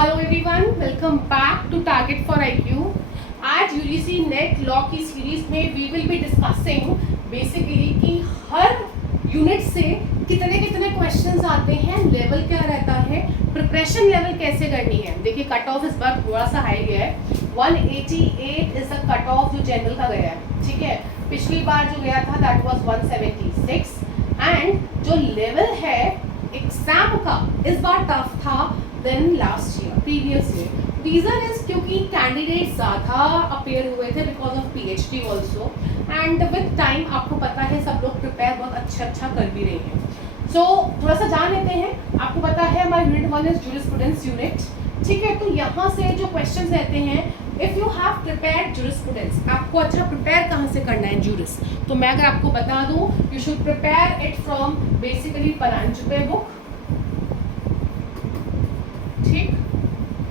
Hello everyone, welcome back to target for IQ। आज UGC NET law की series में we will be discussing basically कि हर unit से कितने कितने क्वेश्चंस आते हैं, लेवल क्या रहता है, प्रिपरेशन लेवल कैसे करनी है। देखिए कट ऑफ इस बार थोड़ा सा हाई गया है, 188 इज द कट ऑफ जो जनरल का गया है। ठीक है, पिछली बार जो गया था दैट वाज 176 एंड जो लेवल है एग्जाम का इस बार टफ था then last year, previous year. Reason is क्योंकि कैंडिडेट ज़्यादा अपेयर हुए थे because of PhD also, and with time आपको पता है सब लोग प्रिपेयर बहुत अच्छा कर भी रहे हैं। सो थोड़ा सा जान लेते हैं। आपको पता है हमारा यूनिट 1 इज जूरिस्प्रूडेंस यूनिट। ठीक है, तो यहाँ से जो क्वेश्चन रहते हैं, if you have prepared jurisprudence, आपको अच्छा प्रिपेयर कहाँ से करना है जूरिस, तो मैं अगर आपको बता दूँ you should prepare it from basically Paranjape book. ठीक,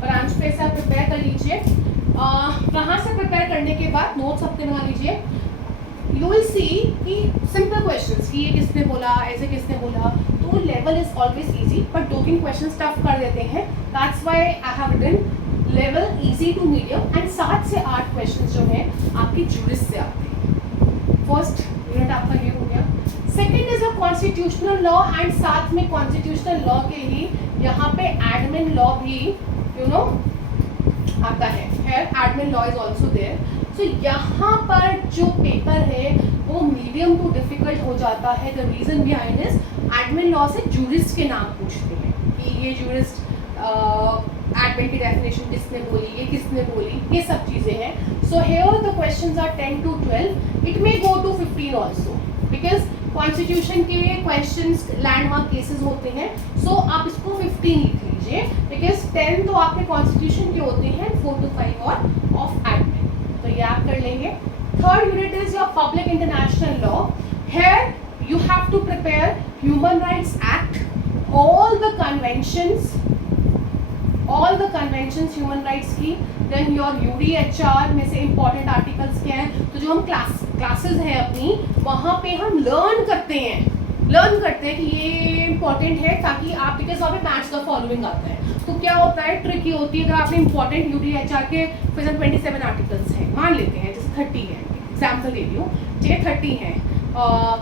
परांजपे से आप प्रिपेयर कर लीजिए। कहाँ से प्रिपेयर करने के बाद नोट्स अपने बना लीजिए। यू विल सी कि सिंपल क्वेश्चंस, कि ये किसने बोला, ऐसे किसने बोला, तो level is always easy, but 2-3 questions tough कर देते हैं। That's why I have written level easy to medium and 7 से 8 क्वेश्चंस जो हैं आपकी जूरिस से आते हैं। फर्स्ट यूनिट आपका ये हो गया। Second is a constitutional law and साथ में कॉन्स्टिट्यूशनल लॉ के ही यहाँ पे एडमिन लॉ भी आता है। Admin law is also there. तो यहाँ पर जो पेपर है वो मीडियम टू डिफिकल्ट हो जाता है। The reason behind is admin law से जूरिस्ट के नाम पूछते हैं कि ये जूरिस्ट एडमिन की डेफिनेशन किसने बोली, ये किसने बोली, ये सब चीज़ें हैं। So here the questions are 10 to 12, it may go to 15 also, because constitution के क्वेश्चंस लैंडमार्क केसेस होते हैं। सो आप इसको 15 लिख लीजिए, बिकॉज 10 तो आपके कॉन्स्टिट्यूशन के होते हैं, 4 to 5 और ऑफ एडमिन, तो ये आप कर लेंगे। Third unit is your public international law. Here you have to prepare human rights act, all the conventions human rights की, देन योर UDHR में से इंपॉर्टेंट आर्टिकल्स क्या हैं। तो जो हम क्लासेस हैं अपनी, वहाँ पे हम लर्न करते हैं कि ये इंपॉर्टेंट है, ताकि आप, बिकॉज वहाँ पे मैच द फॉलोइंग आता है। तो क्या होता है, ट्रिकी होती है। अगर आपने इंपॉर्टेंट UDHR के 27 आर्टिकल्स हैं, मान लेते हैं जैसे 30 है, एग्जाम्पल दे रही हूँ, ठीक है 30 हैं,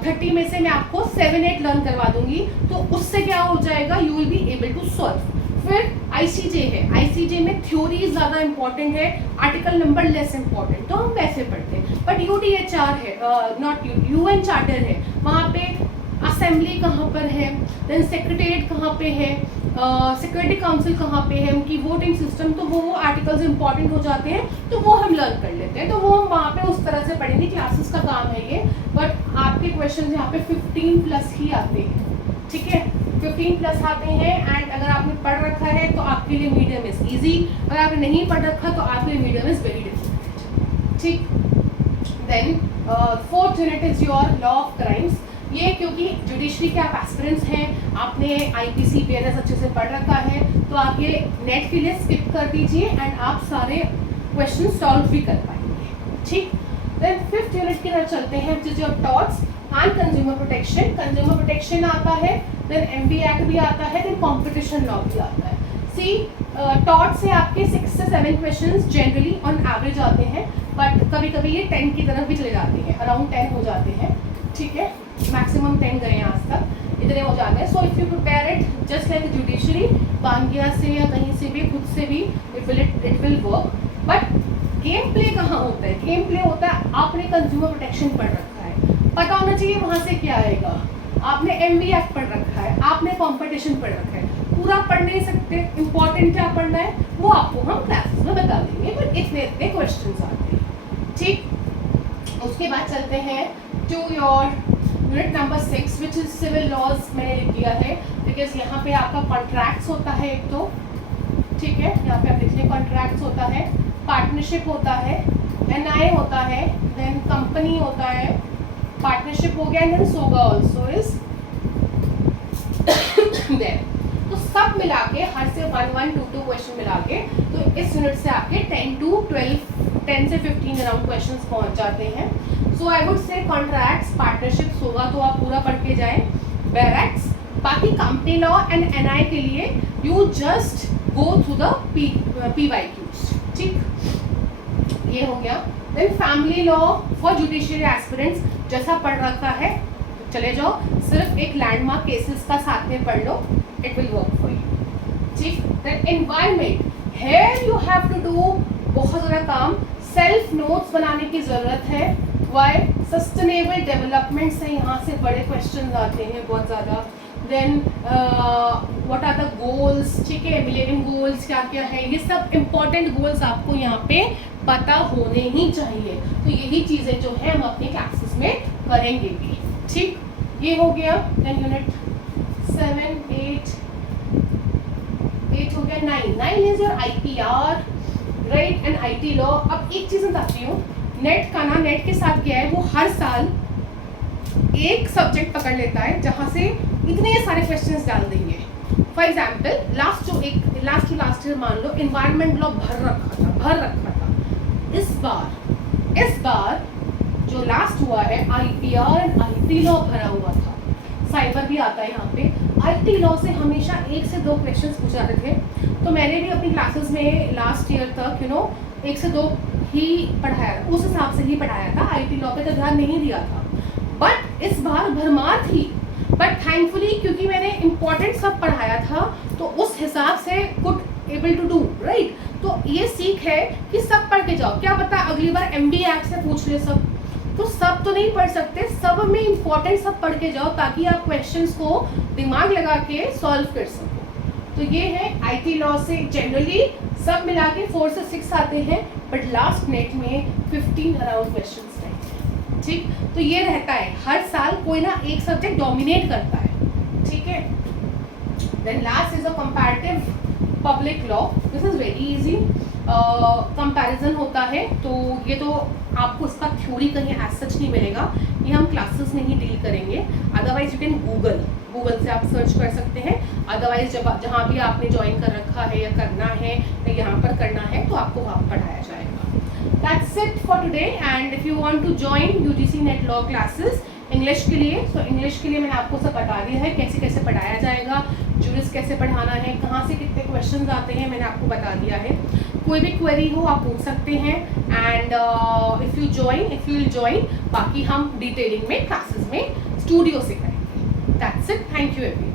30 में से मैं आपको 7-8 लर्न करवा दूंगी, तो उससे क्या हो जाएगा, you will be able to solve. फिर ICJ है, ICJ में थ्योरी ज़्यादा इंपॉर्टेंट है, आर्टिकल नंबर लेस इंपॉर्टेंट, तो हम वैसे पढ़ते हैं। बट UDHR है, नॉट UN चार्टर है, वहाँ पे असेंबली कहाँ पर है, देन सेक्रेटेरिएट कहाँ पे है, सिक्योरिटी काउंसिल कहाँ पे है, उनकी वोटिंग सिस्टम, तो वो आर्टिकल्स इंपॉर्टेंट हो जाते हैं, तो वो हम लर्न कर लेते हैं। तो वो हम वहाँ पे उस तरह से पढ़ेंगे, क्लासेस का काम है ये। बट आपके क्वेश्चन यहाँ पे 15+ ही आते हैं। ठीक है, 15+ आते हैं, एंड अगर आपने पढ़ रखा है तो आपके लिए मीडियम इज ईजी, अगर आपने नहीं पढ़ रखा तो आपके लिए मीडियम इज वेरी डिफिकल्ट। ठीक, then fourth unit is your law of crimes. ये क्योंकि जुडिशरी के आप एस्पिरेंट्स हैं, आपने IPC BNS अच्छे से पढ़ रखा है, तो आप ये नेट के लिए स्किप कर दीजिए एंड आप सारे क्वेश्चन सॉल्व भी कर पाएंगे। ठीक, देन फिफ्थ यूनिट की तरफ चलते हैं, which is your torts and consumer protection. Consumer protection आता है, देन MB एक्ट भी आता है, देन कॉम्पिटिशन लॉ भी आता है। सी टॉर्ट से आपके 6 से 7 क्वेश्चंस जनरली ऑन एवरेज आते हैं, बट कभी कभी ये 10 की तरफ भी चले जाते हैं, अराउंड 10 हो जाते हैं। ठीक है, मैक्सिमम 10 गए हैं आज तक, इतने हो जाते हैं। So if you prepare it just like judiciary, बांगिया से या कहीं से भी, खुद से भी, it will work. But game play कहाँ होता है, गेम प्ले होता है, आपने कंज्यूमर प्रोटेक्शन पढ़ रखा है, पता होना चाहिए वहाँ से क्या आएगा। आपने MB एक्ट पढ़ रखा है, आपने कॉम्पिटिशन पढ़ रखा है, पूरा पढ़ नहीं सकते, इंपॉर्टेंट क्या पढ़ना है वो आपको हम क्लासेस में बता देंगे, बट इतने क्वेश्चन आते हैं। ठीक, उसके बाद चलते हैं to your unit number 6 which is civil laws. मैंने लिख दिया है बिकॉज यहाँ पे आपका कॉन्ट्रैक्ट्स होता है एक तो, ठीक है, यहाँ पे आप लिख लें कॉन्ट्रैक्ट्स होता है, पार्टनरशिप होता है, NI होता है, देन कंपनी होता है, पार्टनरशिप हो गया, एंड देन सोगा ऑल्सो इज देयर। तो सब मिला के हर से 1-1, 2-2 क्वेश्चन मिला के, तो इस यूनिट से आपके 10 से 15 अराउंड क्वेश्चंस पहुंच जाते हैं। So I would say contracts, partnerships होगा तो आप पूरा पढ़ के जाएं, बैरेक्स, बाकी कंपनी लॉ एंड NI के लिए you just go through the PYQs. ठीक, ये हो गया. Then family law for judiciary aspirants, जैसा पढ़ रखा है चले जाओ, सिर्फ एक लैंडमार्क केसेस का साथ में पढ़ लो, it will work for you. ठीक. Then environment, here you have to do बहुत ज़्यादा काम, सेल्फ नोट्स बनाने की ज़रूरत है. Why? सस्टेनेबल डेवलपमेंट से यहाँ से बड़े क्वेश्चन आते हैं बहुत ज़्यादा. Then what are the goals, ठीक है, मिलेनियम गोल्स क्या क्या है, ये सब इम्पॉर्टेंट गोल्स आपको यहाँ पे पता होने ही चाहिए. तो यही चीज़ें जो है हम अपने क्लासेस में करेंगे भी. ठीक, ये हो गया. देन यूनिट 7, 8 हो गया. 9 is your IPR, right, and IT law. अब एक चीज़ बताती हूँ, नेट का ना, नेट के साथ क्या है, वो हर साल एक सब्जेक्ट पकड़ लेता है जहाँ से इतने सारे क्वेश्चंस डाल देंगे. फॉर एग्जाम्पल लास्ट ईयर मान लो इन्वायरमेंट लॉ भर रखा था. इस बार जो लास्ट हुआ है IPR एंड IT लॉ भरा हुआ था. साइबर भी आता है यहाँ पे. IT लॉ से हमेशा 1 से 2 क्वेश्चंस पूछ जाते थे. तो मैंने भी अपनी क्लासेस में लास्ट ईयर तक 1 से 2 ही पढ़ाया, उस हिसाब से ही पढ़ाया था. IT लॉ पे तो ध्यान नहीं दिया था. बट इस बार भरमार थी. बट थैंकफुली क्योंकि मैंने इम्पोर्टेंट सब पढ़ाया था तो उस हिसाब से could able to do, right. तो ये सीख है कि सब पढ़ के जाओ. क्या पता अगली बार MBA ऐप से पूछ ले सब, तो सब तो नहीं पढ़ सकते, सब में इम्पोर्टेंट सब पढ़ के जाओ ताकि आप क्वेश्चंस को दिमाग लगा के सॉल्व कर सको. तो ये है IT लॉ से जनरली सब मिला के 4 से 6 आते हैं, बट लास्ट नेट में 15 अराउंड क्वेश्चंस रहते हैं. ठीक, तो ये रहता है हर साल कोई ना एक सब्जेक्ट डोमिनेट करता है. ठीक है. Then last is a comparative public law. This is very easy. Comparison होता है, तो ये तो आपको इसका थ्योरी कहीं एज सच नहीं मिलेगा, ये हम क्लासेस में ही डील करेंगे. अदरवाइज यू कैन गूगल से आप सर्च कर सकते हैं. अदरवाइज जहाँ भी आपने ज्वाइन कर रखा है या करना है या यहाँ पर करना है तो आपको वहाँ पढ़ाया जाएगा. That's it for today. And if you want to join UGC Net Law classes English के लिए, तो इंग्लिश के लिए मैंने आपको सब बता दिया है कैसे कैसे पढ़ाया जाएगा, जूरिस कैसे पढ़ाना है, कहाँ से कितने क्वेश्चंस आते हैं, मैंने आपको बता दिया है. कोई भी क्वेरी हो आप पूछ सकते हैं. And if you will join, बाकी हम डिटेलिंग में क्लासेस में स्टूडियो से करेंगे. That's it. Thank you everyone.